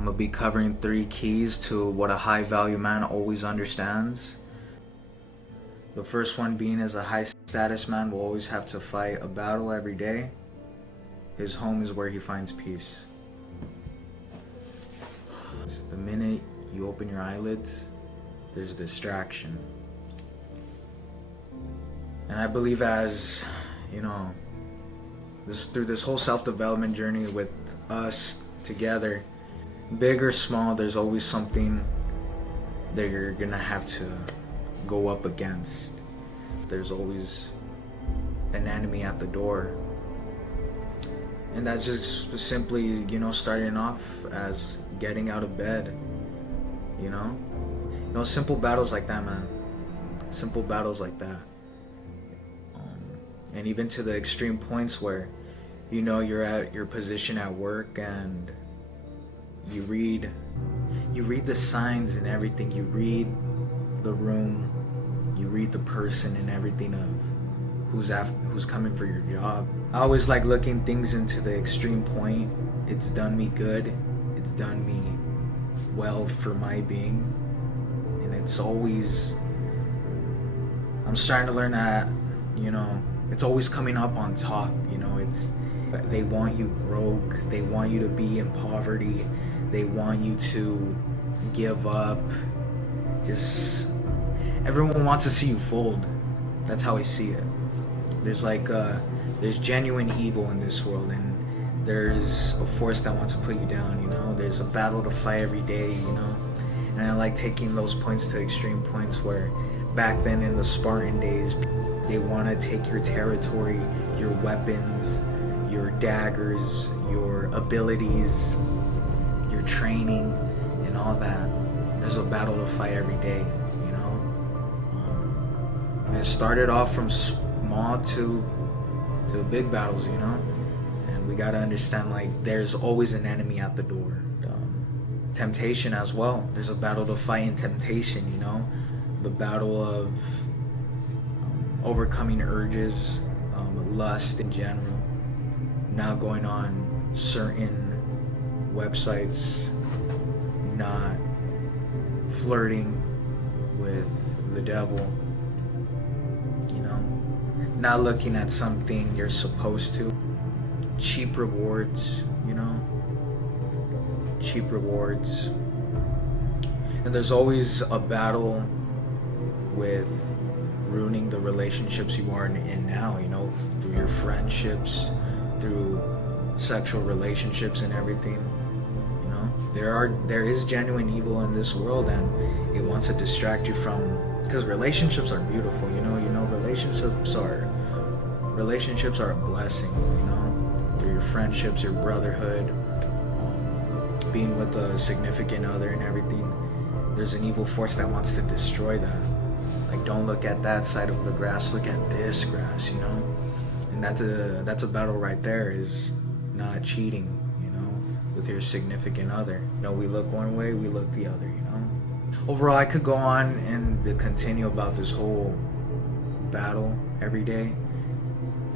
I'm gonna be covering 3 keys to what a high value man always understands. The first one being is a high status man will always have to fight a battle every day. His home is where he finds peace. The minute you open your eyelids, there's a distraction. And I believe as, through this whole self-development journey with us together, big or small, there's always something that you're gonna have to go up against. There's always an enemy at the door. And that's just simply, starting off as getting out of bed, simple battles like that, man. Simple battles like that. And even to the extreme points where, you're at your position at work and you read the signs and everything. You read the room, you read the person and everything of who's coming for your job. I always like looking things into the extreme point. It's done me good. It's done me well for my being. And it's always, I'm starting to learn that, it's always coming up on top. They want you broke. They want you to be in poverty. They want you to give up. Just everyone wants to see you fold. That's how I see it. There's genuine evil in this world, and there's a force that wants to put you down. There's a battle to fight every day. And I like taking those points to extreme points where back then in the Spartan days, they want to take your territory, your weapons, your daggers, your abilities, your training, and all that. There's a battle to fight every day, And it started off from small to big battles, And we gotta understand, there's always an enemy at the door. Temptation as well. There's a battle to fight in temptation, The battle of overcoming urges, lust in general, not going on certain websites, not flirting with the devil, not looking at something you're supposed to, cheap rewards, cheap rewards. And there's always a battle with ruining the relationships you are in now, through your friendships, through sexual relationships and everything. There is genuine evil in this world, and it wants to distract you from, because relationships are beautiful, relationships are a blessing, through your friendships, your brotherhood, being with a significant other and everything. There's an evil force that wants to destroy that. Don't look at that side of the grass, look at this grass, And that's a battle right there, is not cheating, with your significant other. We look one way, we look the other, Overall, I could go on and continue about this whole battle every day.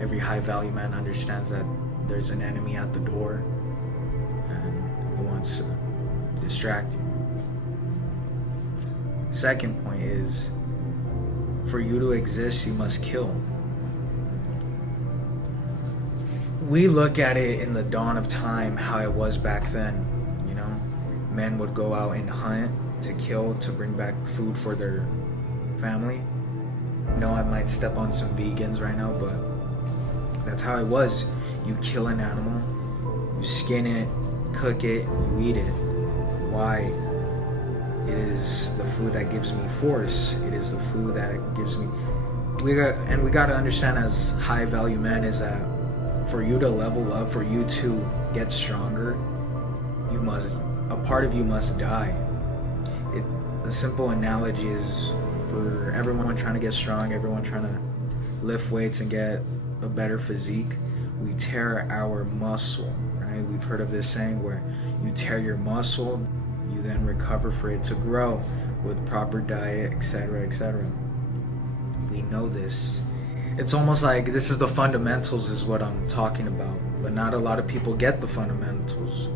Every high value man understands that there's an enemy at the door and he wants to distract you. Second point is, for you to exist, you must kill. We look at it in the dawn of time, how it was back then. Men would go out and hunt to kill, to bring back food for their family. I might step on some vegans right now, but that's how it was. You kill an animal, you skin it, cook it, you eat it. Why? It is the food that gives me force. It is the food that gives me. We got to understand as high value men is that for you to level up, for you to get stronger, a part of you must die. A simple analogy is for everyone trying to get strong, everyone trying to lift weights and get a better physique. We tear our muscle, right? We've heard of this saying where you tear your muscle, you then recover for it to grow with proper diet, etc., etc. We know this. It's almost like this is the fundamentals is what I'm talking about, but not a lot of people get the fundamentals.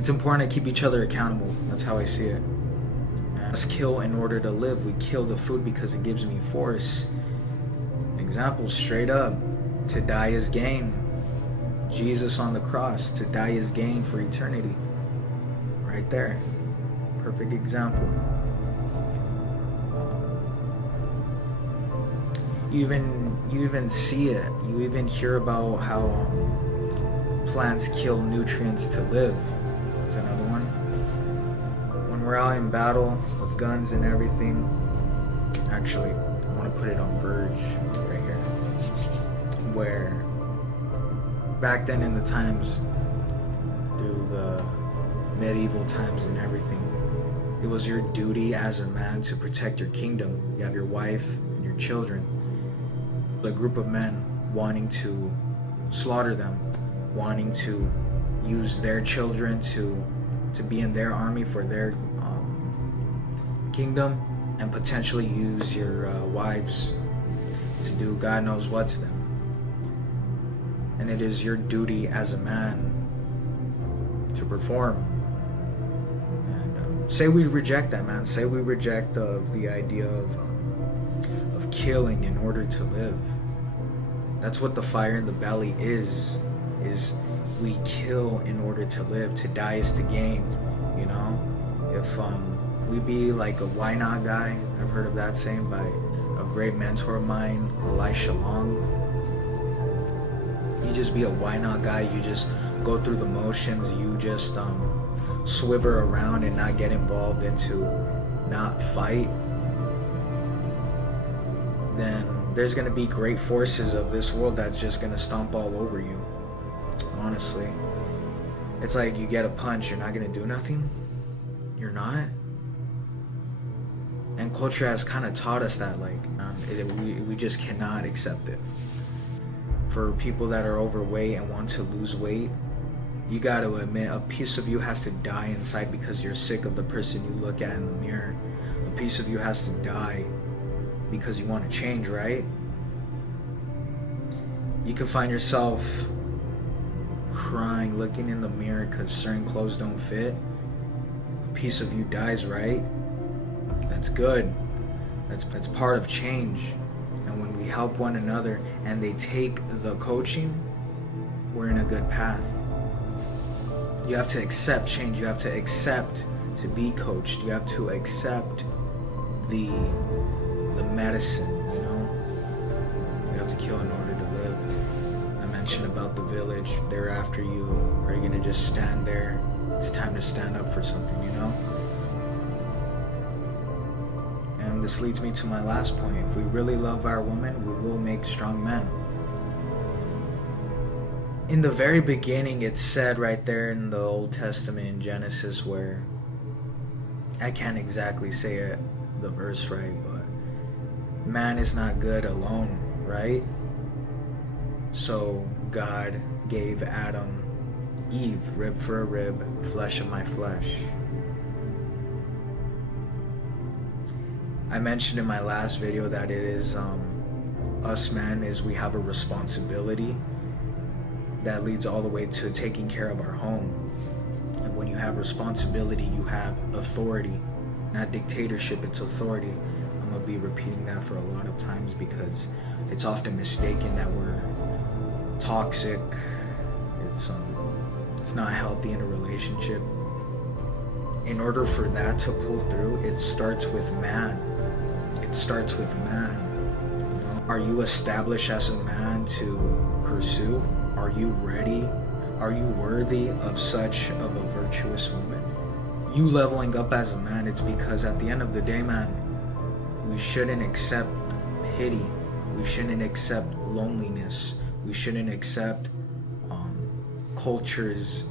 So It's important to keep each other accountable. That's how I see it. Us kill in order to live. We kill the food because it gives me force. Example, straight up, to die is gain. Jesus on the cross, to die is gain for eternity. Right there. Perfect example. You even see it. You even hear about how plants kill nutrients to live. That's another one. When we're out in battle with guns and everything, actually, I want to put it on Verge right here, where back then in the times, through the medieval times and everything, it was your duty as a man to protect your kingdom. You have your wife and your children. A group of men wanting to slaughter them, wanting to use their children to be in their army for their kingdom, and potentially use your wives to do God knows what to them. And it is your duty as a man to perform. And say we reject that, man. Say we reject the idea of killing in order to live. That's what the fire in the belly is we kill in order to live. To die is to gain, you know? If we be like a why not guy, I've heard of that saying by a great mentor of mine, Elisha Long. You just be a why not guy, you just go through the motions, you just swiver around and not get involved into not fight, then there's going to be great forces of this world that's just going to stomp all over you. Honestly, it's like you get a punch, you're not going to do nothing. You're not. And culture has kind of taught us that, like, we just cannot accept it. For people that are overweight and want to lose weight, you got to admit a piece of you has to die inside because you're sick of the person you look at in the mirror. A piece of you has to die because you want to change, right? You can find yourself crying, looking in the mirror because certain clothes don't fit. A piece of you dies, right? That's good. That's part of change. And when we help one another and they take the coaching, we're in a good path. You have to accept change. You have to accept to be coached. You have to accept the medicine, you know? You have to kill in order to live. I mentioned about the village. They're after you. Are you gonna just stand there? It's time to stand up for something, you know? And this leads me to my last point. If we really love our women, we will make strong men. In the very beginning, it's said right there in the Old Testament in Genesis, where I can't exactly say it, the verse right, but man is not good alone, right? So God gave Adam Eve, rib for a rib, flesh of my flesh. I mentioned in my last video that it is us men, is we have a responsibility that leads all the way to taking care of our home. And when you have responsibility, you have authority. Not dictatorship, it's authority. I'm gonna be repeating that for a lot of times because it's often mistaken that we're toxic. It's not healthy in a relationship. In order for that to pull through, it starts with man. It starts with man. You know? Are you established as a man to pursue? Are you ready? Are you worthy of such of a virtuous woman? You leveling up as a man, it's because at the end of the day, man, we shouldn't accept pity. We shouldn't accept loneliness. We shouldn't accept cultures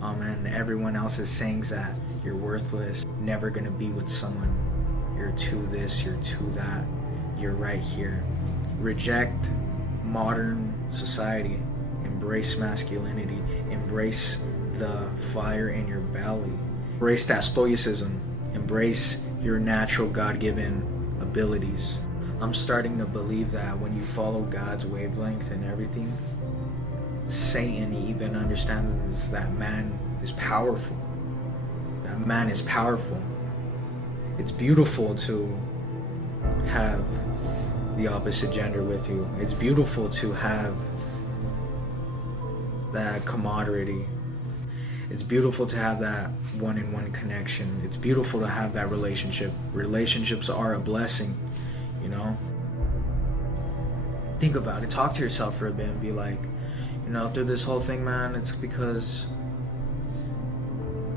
and everyone else's sayings that you're worthless, never gonna be with someone. You're too this, you're too that, you're right here. Reject modern society. Embrace masculinity. Embrace the fire in your belly. Embrace that stoicism. Embrace your natural God-given abilities. I'm starting to believe that when you follow God's wavelength and everything, Satan even understands that man is powerful. That man is powerful. It's beautiful to have the opposite gender with you. It's beautiful to have that camaraderie. It's beautiful to have that one-on-one connection. It's beautiful to have that relationship. Relationships are a blessing, you know? Think about it. Talk to yourself for a bit and be like, you know, through this whole thing, man, it's because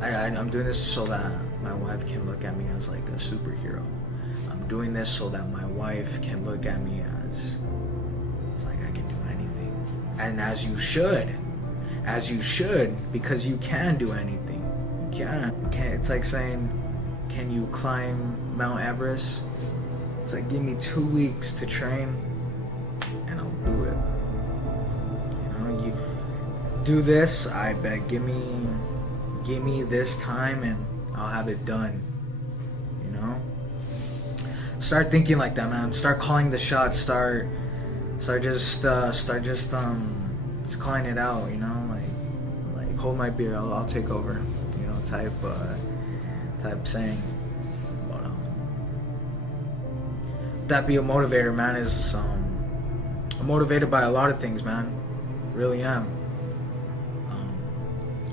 I'm doing this so that my wife can look at me as like a superhero. I'm doing this so that my wife can look at me as like I can do anything. And as you should, because you can do anything. You can. It's like saying, can you climb Mount Everest? It's like, give me 2 weeks to train and I'll do it. You know, you do this, I bet, give me this time and I'll have it done. You know? Start thinking like that, man. Start calling the shots. Start just calling it out, you know? Like hold my beer, I'll take over, you know, type saying. But that be a motivator, man. Is I'm motivated by a lot of things, man. Really am.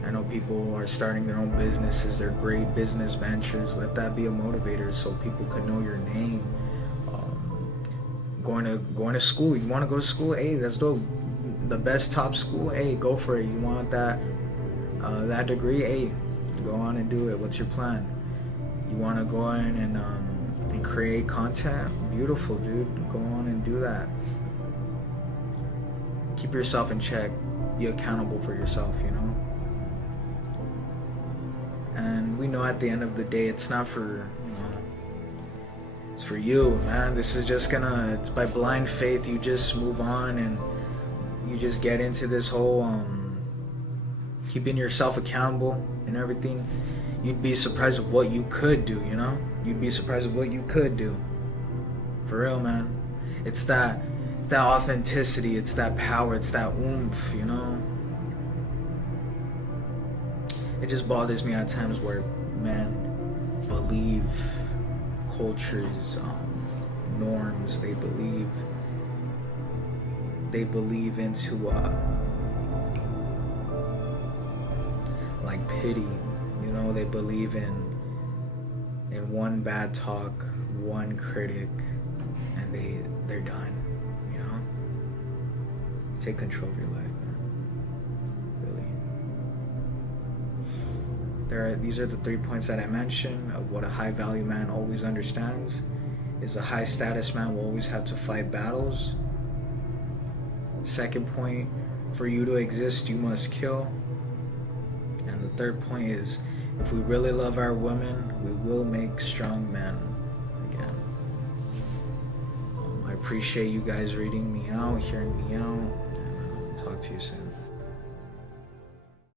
I know people are starting their own businesses. They're great business ventures. Let that be a motivator so people could know your name. Going to school. You want to go to school? Hey, that's dope. The best top school? Hey, go for it. You want that degree? Hey, go on and do it. What's your plan? You want to go in and create content? Beautiful, dude. Go on and do that. Keep yourself in check. Be accountable for yourself, you know? And we know at the end of the day, it's not for, you know, it's for you, man. This is just it's by blind faith, you just move on and you just get into this whole, keeping yourself accountable and everything. You'd be surprised of what you could do, you know? You'd be surprised of what you could do. For real, man. It's that authenticity, it's that power, it's that oomph, you know? It just bothers me at times where men believe cultures, norms, they believe into like pity, you know, they believe in one bad talk, one critic, and they're done, you know? Take control of your life, man. These are the 3 points that I mentioned of what a high value man always understands. Is a high status man will always have to fight battles. Second point, for you to exist, you must kill. And the third point is, if we really love our women, we will make strong men again. I appreciate you guys reading me out, hearing me out, and I'll talk to you soon.